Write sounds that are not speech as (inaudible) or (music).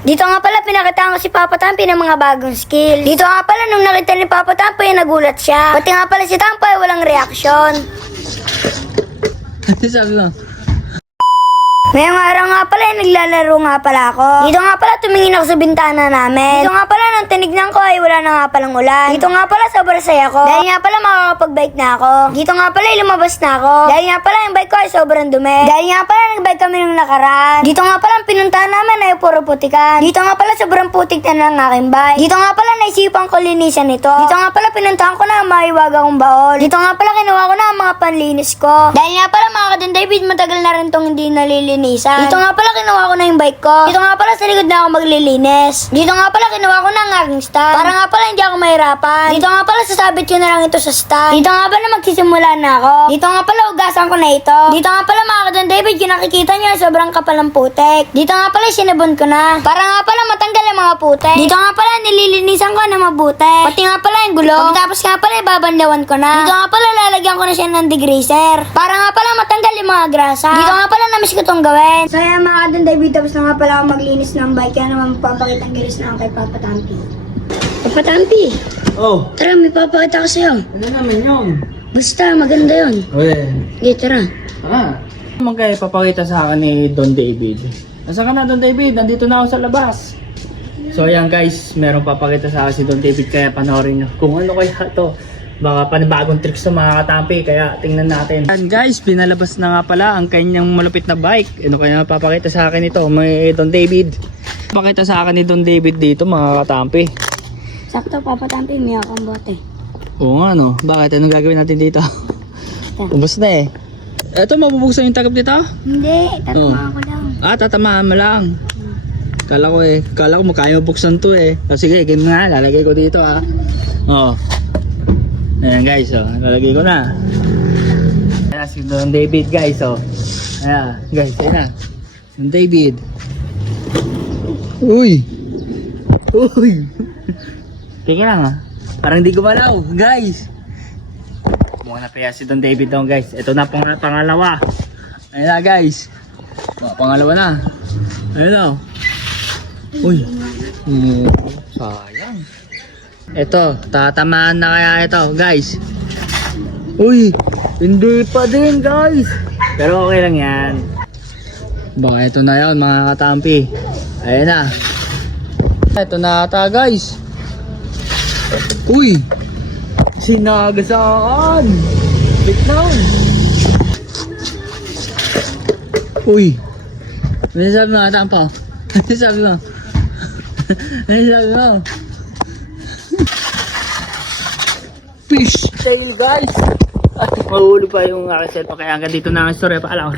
Dito nga pala pinakitaan ko si Papa Tampi ng mga bagong skill. Dito nga pala nung nakita ni Papa Tampi nagulat siya. Pati nga pala si Tampi walang reaksyon. Sabi mo? Ngayong araw nga pala, eh, naglalaro nga pala ako. Dito nga pala, tumingin ako sa bintana namin. Dito nga pala, nung tinignan ko ay wala na nga palang ulan. Dito nga pala, sobrang saya ko. Dahil nga pala, makakapag-bike na ako. Dito nga pala, eh, lumabas na ako. Dahil nga pala, yung bike ko ay sobrang dumi. Dahil nga pala, nagbike kami nung nakaraan. Dito nga pala, ang pinuntahan namin ay puro putikan. Dito nga pala, sobrang putik na ng aking bike. Dito nga pala, naisipan ko linisan ito. Dito nga pala, pinuntahan ko na ang maiwag akong baon. Dito nga pala, kinuha ko na ang mga panlinis ko. Dahil nga pala, mga David, matagal na rin tong hindi nalilinisan. Dito nga pala, kinuha ko na yung bike ko. Dito nga pala, sa likod na ako maglilinis. Dito nga pala, kinuha ko na ang aking stand. Para nga pala, hindi ako mahirapan. Dito nga pala, sasabit ko na lang ito sa stand. Dito nga pala, magsisimula na ako. Dito nga pala, ugasan ko na ito. Dito nga pala, mga kadun David, yung nakikita niyo, sobrang kapal ng putek. Dito nga pala, sinabon ko na. Para nga pala, mga putek. Dito nga pala, nililinisan ko na mabuti. Pati nga pala yung gulo. Pagkatapos nga pala, ibabandawan ko na. Dito nga pala, lalagyan ko na siya ng degreaser. Para nga pala, matanggal yung mga grasa. Dito nga pala, namiss ko tong gawin. So, yan mga kadun David, tapos na nga pala ako maglinis ng bike. Kaya naman magpapakita ang gilis na ako kay Papa Tampi. Papa Tampi, Oh, tara, may papakita ko sa'yo. ano naman yun? Basta, maganda yun. Uy, Sige, tara. ah. Naman kayo papakita sa akin ni Don David. Nasaan ka na Don David? Nandito na ako sa labas. So ayan guys, meron papakita sa akin si Don David kaya panoorin nyo. Kung ano kaya to, baka panibagong tricks to mga katampi kaya tingnan natin. Ayan guys, pinalabas na nga pala ang kanyang malupit na bike. Ano kaya papakita sa akin ito, may Don David. Papakita sa akin ni Don David dito mga katampi. Sakto, Papa Tampi, may akong bote. Oo nga no, bakit? Anong gagawin natin dito? Ubus na eh. Eto, mabubuksan yung takip dito? Hindi, tatama Oh. ako lang. Ah, tatamaan mo lang. Kala ko eh, kala ko makaya mo buksan to eh. O sige, ganyan nga, lalagay ko dito ah. Oo. Ayan guys, oh, lalagay ko na. Ayan, si Don David guys, oh. Ayan, guys, ayan na. Don David. Uy! Uy! (laughs) Tingnan lang ah. Parang di gumalaw, guys. Muna pa yan si Don David daw guys. Ito na pang pangalawa. Ayun na guys. Oh, pangalawa na. Ayun na. Uy. Hmm, sayang. Ito, tatamaan na kaya ito, guys. Uy, hindi pa din, guys. Pero okay lang yan. Baka ito na yun, mga katampi. Ayun na. Ito na ata, guys. Uy, sinagasaan. Wait down. Uy. Ano sabi mo, Tampo? (laughs) Ano sabi mo? (laughs) Sabi mo? Fish tail, guys! At mahuli pa yung aking cellphone. Kaya hanggang dito na ang story. Paalam.